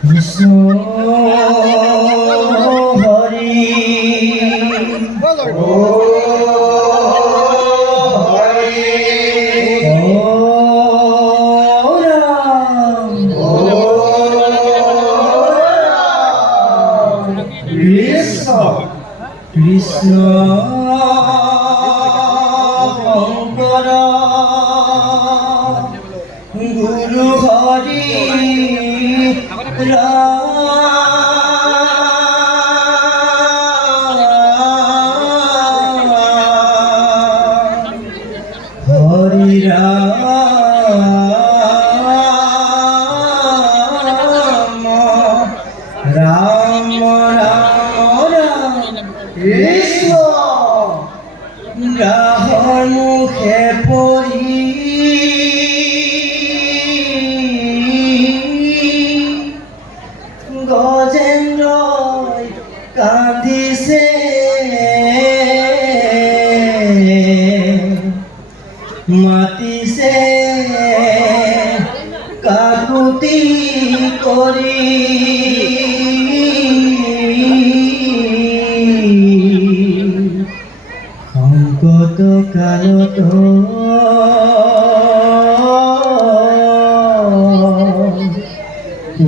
কৃষ্ণ হরি ও কৃষ্ণ শঙ্কর গুরু হরি হরি রাম রাম কৃষ্ণ গ্রাহর মুখে পড়ি গজেন্দ্র কাঁদিছে মাতিছে কাকুতি করি গত কালত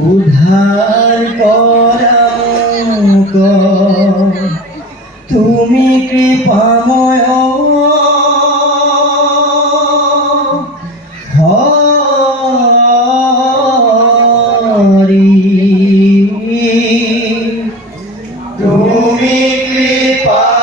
উদ্ধার করামুক তুমি কৃপাময় হরি তুমি কৃপাময়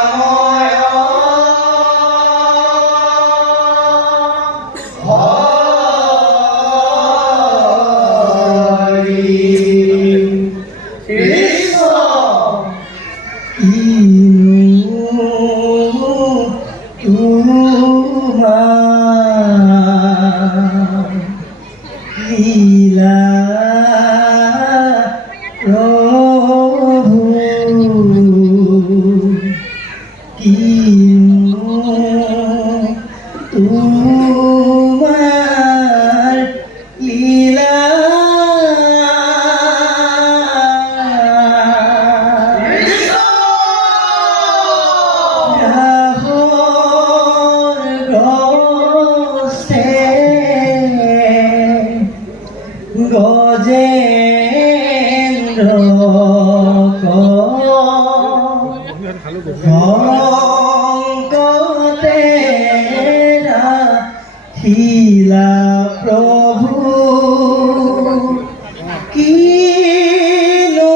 লীলা প্রভু তোমার লীলা গজেন্দ্র কঙ্কতেরা হিলা প্রভু কিনো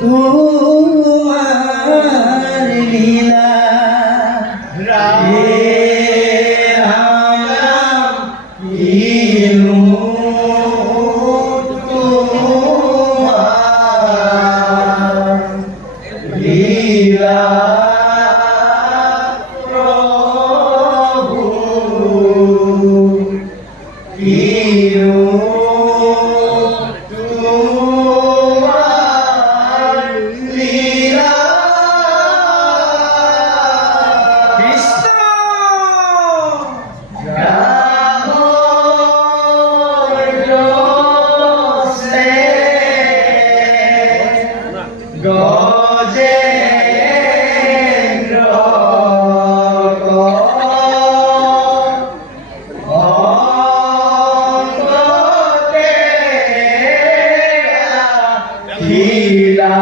তোমার লীলা হে রাম রাম কিনো লীলা প্রভু তোমার লীলা কৃষ্ণ গজেন্দ্র লীলা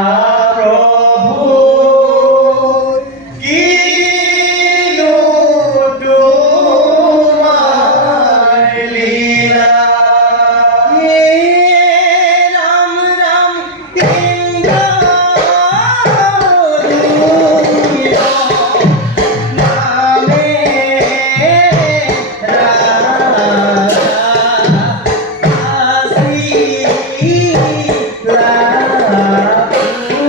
প্রভু কিনো তোমার লীলা হে রাম রাম ইন্দ্র নামে রাধা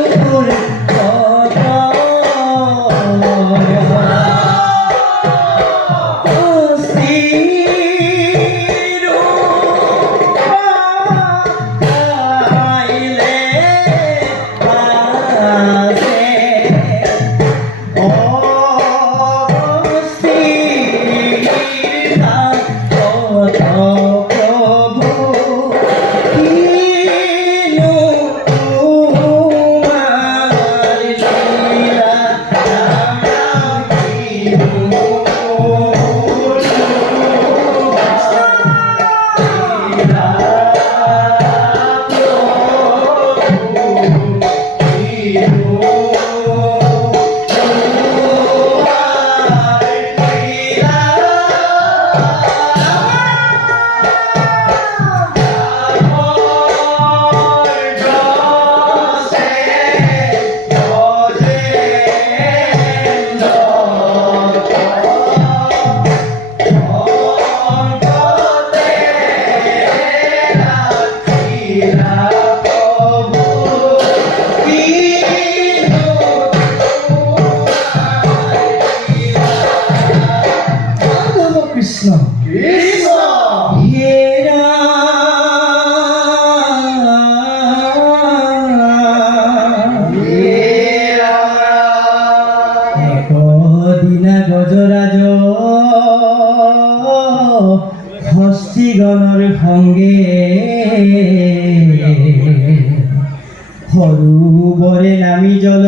সৰু বৰে নামি জল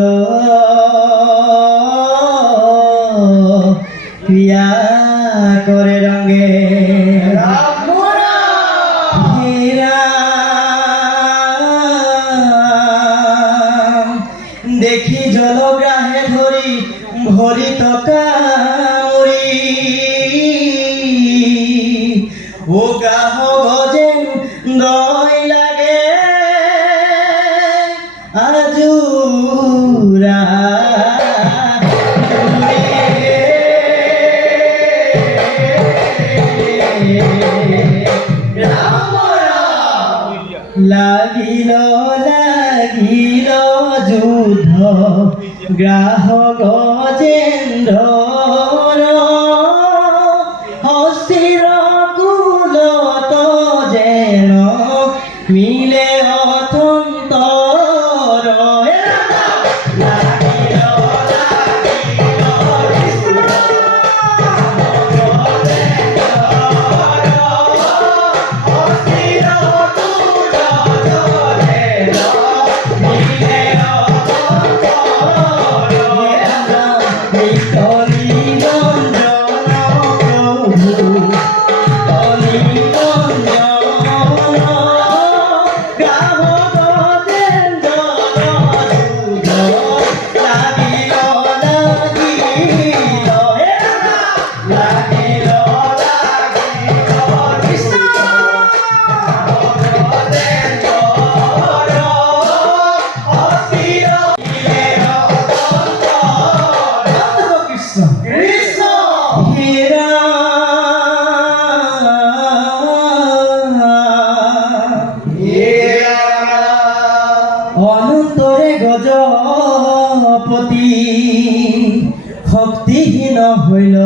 ক্ৰিয়া কৰে ৰঙে দেখি জলগ্ৰাহে ধৰি ভৰি টকা ও গ্ৰাহ যেন দই লাগে আজুৰা লাগিল লাগিল যুদ্ধ গ্ৰাহ গজেন্দ্ৰ হস্তিৰ কুলত যেন মিলে অতন্তৰ অনন্তরে গজপতি শক্তিহীন হইল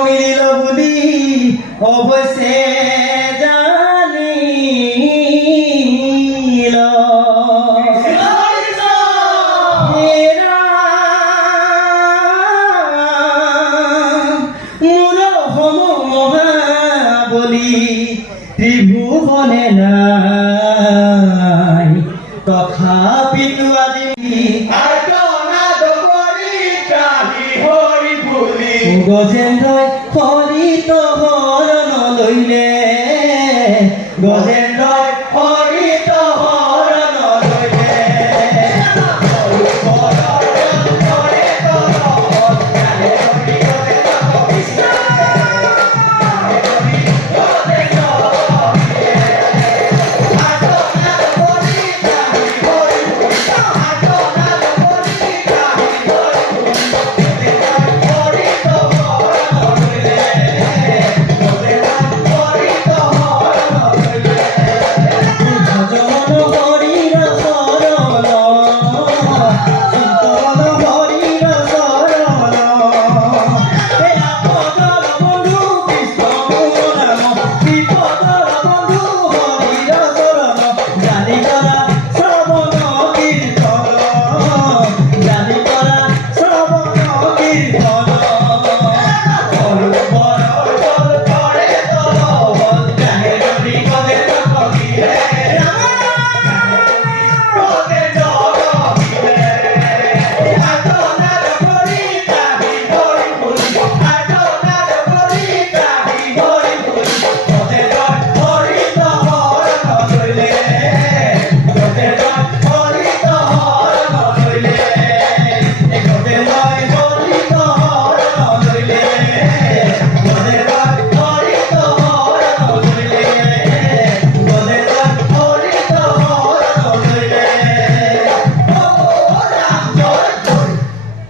মিলিল বুলি অৱশ্যে জানিল মূল সম মহাবলী ত্রিভুবনে নাই তথাপিতো আজি গজেন্দ্ৰই হৰিত হৰণ লইলে গজেন্দ্ৰই হৰিত হৰণ লইলে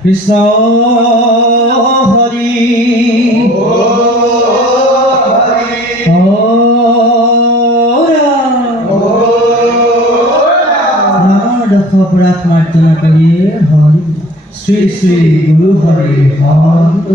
কৃষ্ণ হৰি দশ অপৰাধ মাৰ্জনা কৰি হৰি শ্ৰী শ্ৰী গুৰু হৰি শান্ত